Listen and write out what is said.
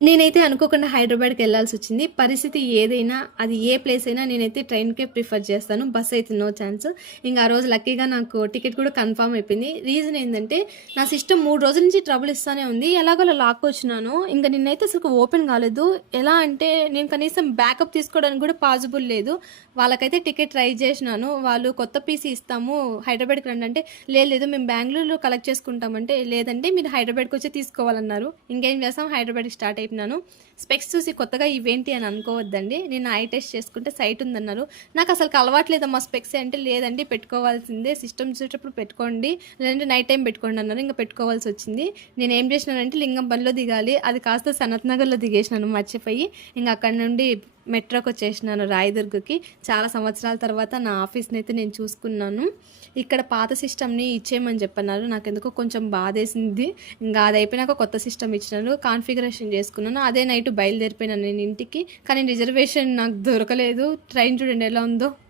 నేనైతే అనుకోకుండా హైదరాబాద్‌కి ఎళ్ళాల్సొచ్చింది. పరిస్థితి ఏదైనా, అది ఏ ప్లేస్ అయినా నేనైతే ట్రైన్‌కే ప్రిఫర్ చేస్తాను. బస్ అయితే నో ఛాన్స్. ఇంక ఆ రోజు లక్కీగా నాకు టికెట్ కూడా కన్ఫర్మ్ అయిపోయింది. రీజన్ ఏందంటే, నా సిస్టమ్ 3 రోజుల నుంచి ట్రబుల్ ఇస్తానే ఉంది. ఎలాగోలా లాక్కొచ్చినాను. ఇంక నిన్నైతే అసలుకు ఓపెన్ కాలేదు. ఎలా అంటే, నేను కనీసం బ్యాకప్ తీసుకోవడానికి కూడా పాజిబుల్ లేదు. వాళ్ళకైతే టికెట్ ట్రై చేసినాను. వాళ్ళు కొత్త పీసీ ఇస్తాము, హైదరాబాద్‌కి రండి అంటే, లేదు లేదు మేము బెంగుళూరులో కలెక్ట్ చేసుకుంటామంటే, లేదంటే మీరు హైదరాబాద్‌కొచ్చే తీసుకోవాలన్నారు. ఇంకేం చేస్తాం హైదరాబాద్‌కి స్టార్ట్ అయిపోయినాను. స్పెక్స్ చూసి కొత్తగా ఇవేంటి అని అనుకోవద్దండి. నేను ఐ టెస్ట్ చేసుకుంటే సైట్ ఉందన్నారు. నాకసలకి అలవాట్లేదమ్మా స్పెక్సే అంటే, లేదండి పెట్టుకోవాల్సిందే సిస్టమ్ చూసేటప్పుడు పెట్టుకోండి. లేదంటే నైట్ టైమ్ పెట్టుకోండి అన్నారు. ఇంక పెట్టుకోవాల్సొచ్చింది. నేనేం చేసినానంటే లింగంపల్లిలో దిగాలి. అది కాస్త సనత్ నగర్‌లో దిగేసినాను మర్చిపోయి. ఇంక అక్కడి నుండి మెట్రోకొచ్చేసినాను రాయదుర్గ్‌కి. చాలా సంవత్సరాల తర్వాత నా ఆఫీస్‌నైతే నేను చూసుకున్నాను. ఇక్కడ పాత సిస్టమ్‌ని ఇచ్చేయమని చెప్పన్నారు. నాకెందుకో కొంచెం బాధేసింది. ఇంగా అదయిపోయినాక కొత్త సిస్టమ్ ఇచ్చినారు. కాన్ఫిగరేషన్ చేసుకున్నాను. అదే నైట్ బయలుదేరిపోయినాను నేను ఇంటికి. కానీ రిజర్వేషన్ నాకు దొరకలేదు. ట్రైన్ చూడండి ఎలా ఉందో.